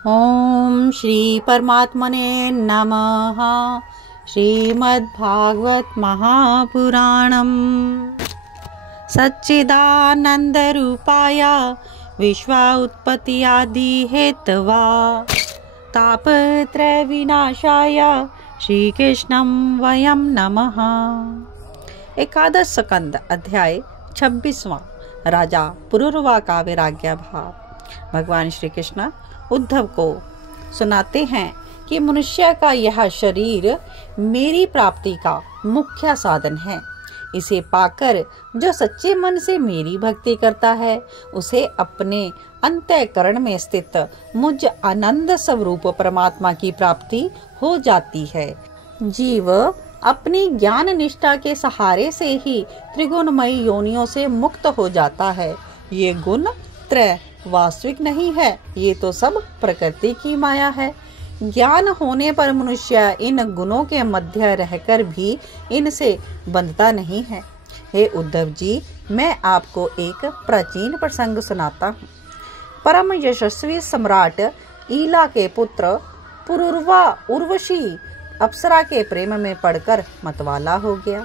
ओम श्री परमात्मने नमः। श्रीमद्भागवत महापुराणम्। सच्चिदानंद रूपाय विश्वोत्पत्ति आदि हेतवा तापत्रय विनाशाय श्री कृष्णं वयं नमः। एकादश स्कंद अध्याय 26वां। राजा पुरुरवा का वैराग्य भाव। भगवान श्री कृष्ण उद्धव को सुनाते हैं कि मनुष्य का यह शरीर मेरी प्राप्ति का मुख्य साधन है। इसे पाकर जो सच्चे मन से मेरी भक्ति करता है उसे अपने अंतःकरण में स्थित मुझ आनंद स्वरूप परमात्मा की प्राप्ति हो जाती है। जीव अपनी ज्ञान निष्ठा के सहारे से ही त्रिगुणमयी योनियों से मुक्त हो जाता है। ये गुण त्रय वास्तविक नहीं है, ये तो सब प्रकृति की माया है। ज्ञान होने पर मनुष्य इन गुणों के मध्य रहकर भी इनसे बंधता नहीं है। हे उद्धव जी, मैं आपको एक प्राचीन प्रसंग सुनाता हूँ। परम यशस्वी सम्राट ईला के पुत्र पुरुरवा उर्वशी अप्सरा के प्रेम में पड़कर मतवाला हो गया।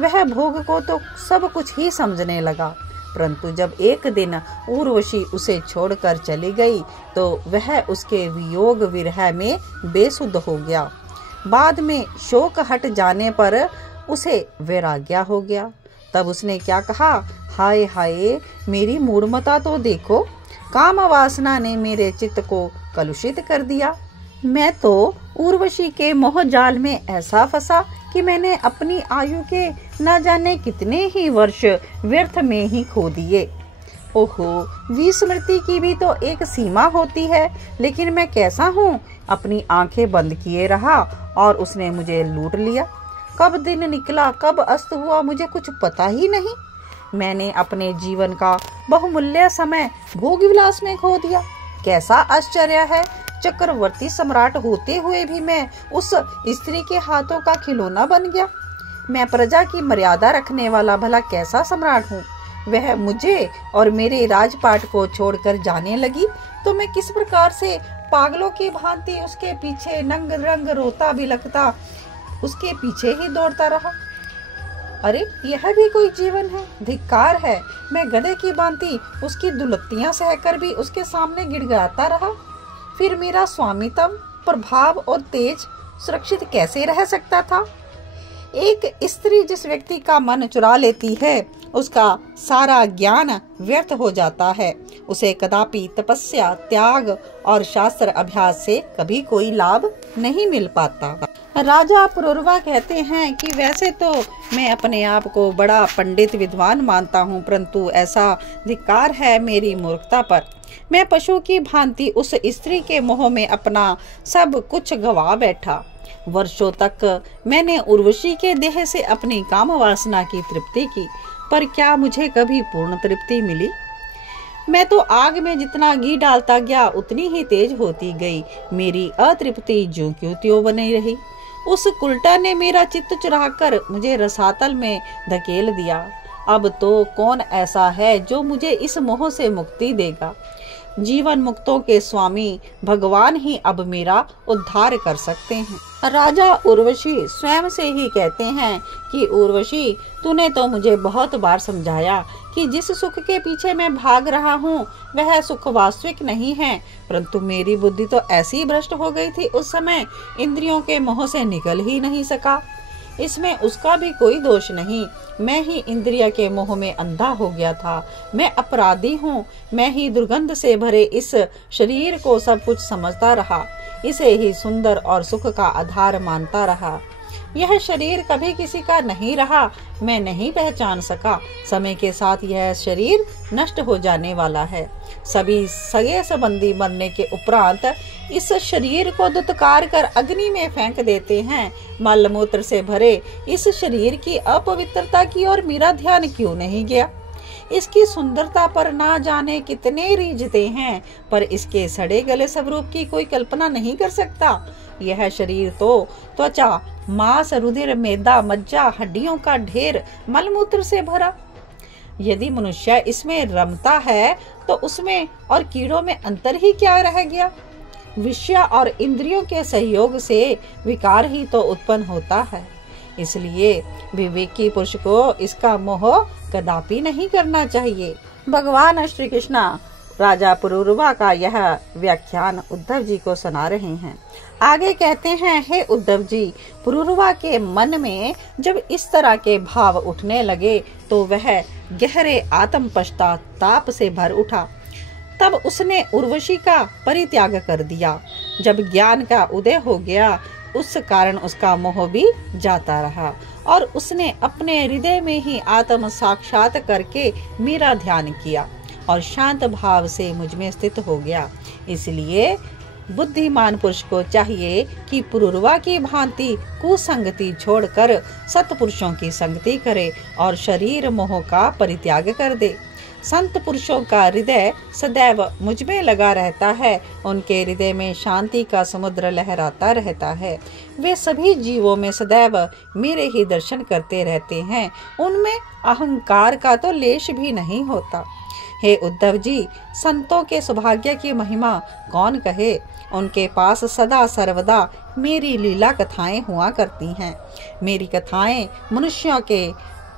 वह भोग को तो सब कुछ ही समझने लगा, परंतु जब एक दिन उर्वशी उसे छोड़कर चली गई तो वह उसके वियोग विरह में बेसुध हो गया। बाद में शोक हट जाने पर उसे वैराग्य हो गया। तब उसने क्या कहा, हाय हाय, मेरी मूढ़मता तो देखो, काम वासना ने मेरे चित्त को कलुषित कर दिया। मैं तो उर्वशी के मोह जाल में ऐसा फंसा कि मैंने अपनी आयु के न जाने कितने ही वर्ष व्यर्थ में ही खो दिए। ओहो, विस्मृति की भी तो एक सीमा होती है, लेकिन मैं कैसा हूँ, अपनी आंखें बंद किए रहा और उसने मुझे लूट लिया। कब दिन निकला कब अस्त हुआ मुझे कुछ पता ही नहीं। मैंने अपने जीवन का बहुमूल्य समय भोग विलास में खो दिया। कैसा आश्चर्य है, चक्रवर्ती सम्राट होते हुए भी मैं उस स्त्री के हाथों का खिलौना बन गया। मैं प्रजा की मर्यादा रखने वाला भला कैसा सम्राट हूँ। वह मुझे और मेरे राजपाट को छोड़कर जाने लगी तो मैं किस प्रकार से पागलों की भांति उसके पीछे नंग रंग रोता बिलखता उसके पीछे ही दौड़ता रहा। अरे, यह भी कोई जीवन है? धिक्कार है। मैं गधे की भांति उसकी दुलत्तियां सहकर भी उसके सामने गिड़गिड़ाता रहा। फिर मेरा स्वामित्व, प्रभाव और तेज सुरक्षित कैसे रह सकता था? एक स्त्री जिस व्यक्ति का मन चुरा लेती है उसका सारा ज्ञान व्यर्थ हो जाता है। उसे कदापि तपस्या, त्याग और शास्त्र अभ्यास से कभी कोई लाभ नहीं मिल पाता। राजा पुरुरवा कहते हैं कि वैसे तो मैं अपने आप को बड़ा पंडित विद्वान मानता हूँ, परंतु ऐसा धिक्कार है मेरी मूर्खता पर। मैं पशु की भांति उस स्त्री के मोह में अपना सब कुछ गवा बैठा। वर्षों तक मैंने उर्वशी के देह से अपनी काम वासना की तृप्ति की, पर क्या मुझे कभी पूर्ण तृप्ति मिली? मैं तो आग में जितना घी डालता गया उतनी ही तेज होती गई। मेरी अतृप्ति ज्यों की त्यों बनी रही। उस उल्टा ने मेरा चित्त चुराकर मुझे रसातल में धकेल दिया। अब तो कौन ऐसा है जो मुझे इस मोह से मुक्ति देगा? जीवन मुक्तों के स्वामी भगवान ही अब मेरा उद्धार कर सकते हैं। राजा उर्वशी स्वयं से ही कहते हैं कि उर्वशी, तूने तो मुझे बहुत बार समझाया कि जिस सुख के पीछे मैं भाग रहा हूँ वह सुख वास्तविक नहीं है, परंतु मेरी बुद्धि तो ऐसी भ्रष्ट हो गई थी उस समय, इंद्रियों के मोह से निकल ही नहीं सका। इसमें उसका भी कोई दोष नहीं, मैं ही इंद्रिय के मोह में अंधा हो गया था। मैं अपराधी हूँ। मैं ही दुर्गंध से भरे इस शरीर को सब कुछ समझता रहा, इसे ही सुंदर और सुख का आधार मानता रहा। यह शरीर कभी किसी का नहीं रहा, मैं नहीं पहचान सका। समय के साथ यह शरीर नष्ट हो जाने वाला है। सभी सगे संबंधी मरने के उपरांत इस शरीर को दुत्कार कर अग्नि में फेंक देते हैं। मल मूत्र से भरे इस शरीर की अपवित्रता की ओर मेरा ध्यान क्यों नहीं गया? इसकी सुंदरता पर ना जाने कितने रीझते हैं, पर इसके सड़े गले स्वरूप की कोई कल्पना नहीं कर सकता। यह शरीर तो त्वचा, मांस, रुधिर, मैदा, मज्जा, हड्डियों का ढेर, मलमूत्र से भरा। यदि मनुष्य इसमें रमता है तो उसमें और कीड़ों में अंतर ही क्या रह गया? विषय और इंद्रियों के सहयोग से विकार ही तो उत्पन्न होता है। इसलिए विवेकी पुरुष को इसका मोह कदापि नहीं करना चाहिए। भगवान श्री कृष्ण राजा पुरूरवा का यह व्याख्यान उद्धव जी को सुना रहे हैं। आगे कहते हैं, हे उद्धव जी, पुरूरवा के मन में जब इस तरह के भाव उठने लगे तो वह गहरे आत्म पश्चाताप से भर उठा। तब उसने उर्वशी का परित्याग कर दिया। जब ज्ञान का उदय हो गया उस कारण उसका मोह भी जाता रहा और उसने अपने हृदय में ही आत्म साक्षात करके मेरा ध्यान किया और शांत भाव से मुझ में स्थित हो गया। इसलिए बुद्धिमान पुरुष को चाहिए कि पुरूरवा की भांति कुसंगति छोड़कर सत्पुरुषों की संगति करे और शरीर मोह का परित्याग कर दे। संत पुरुषों का हृदय सदैव मुझ में लगा रहता है। उनके हृदय में शांति का समुद्र लहराता रहता है। वे सभी जीवों में सदैव मेरे ही दर्शन करते रहते हैं। उनमें अहंकार का तो लेश भी नहीं होता। हे उद्धव जी, संतों के सौभाग्य की महिमा कौन कहे। उनके पास सदा सर्वदा मेरी लीला कथाएं हुआ करती हैं। मेरी कथाएं मनुष्यों के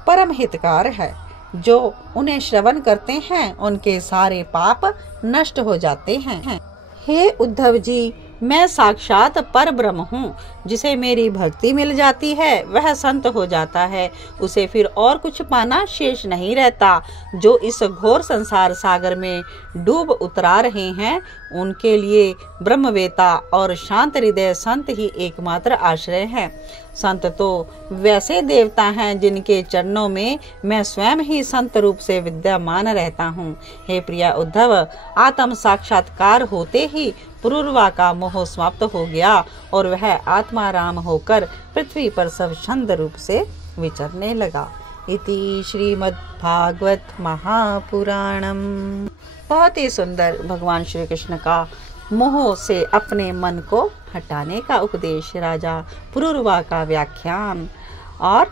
परम हितकार है। जो उन्हें श्रवण करते हैं उनके सारे पाप नष्ट हो जाते हैं। हे उद्धव जी, मैं साक्षात पर ब्रह्म हूँ। जिसे मेरी भक्ति मिल जाती है वह संत हो जाता है। उसे फिर और कुछ पाना शेष नहीं रहता। जो इस घोर संसार सागर में डूब उतरा रहे हैं उनके लिए ब्रह्मवेता और शांत हृदय संत ही एकमात्र आश्रय है। संत तो वैसे देवता हैं जिनके चरणों में मैं स्वयं ही संत रूप से विद्यमान रहता हूँ। हे प्रिय उद्धव, आत्म साक्षात्कार होते ही पुरूरवा का मोह समाप्त हो गया और वह आत्माराम होकर पृथ्वी पर सब छंद रूप से विचरने लगा। इति श्रीमद्भागवत महापुराणम। बहुत ही सुंदर भगवान श्री कृष्ण का मोह से अपने मन को हटाने का उपदेश, राजा पुरूरवा का व्याख्यान, और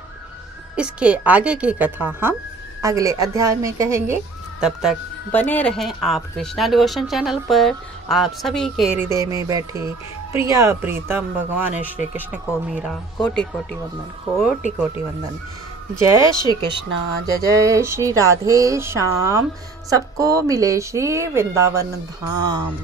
इसके आगे की कथा हम अगले अध्याय में कहेंगे। तब तक बने रहें आप कृष्णा डिवोशन चैनल पर। आप सभी के हृदय में बैठे प्रिया प्रीतम भगवान श्री कृष्ण को मेरा कोटि कोटि वंदन, कोटि कोटि वंदन। जय श्री कृष्णा, जय जय श्री राधे श्याम। सबको मिले श्री वृंदावन धाम।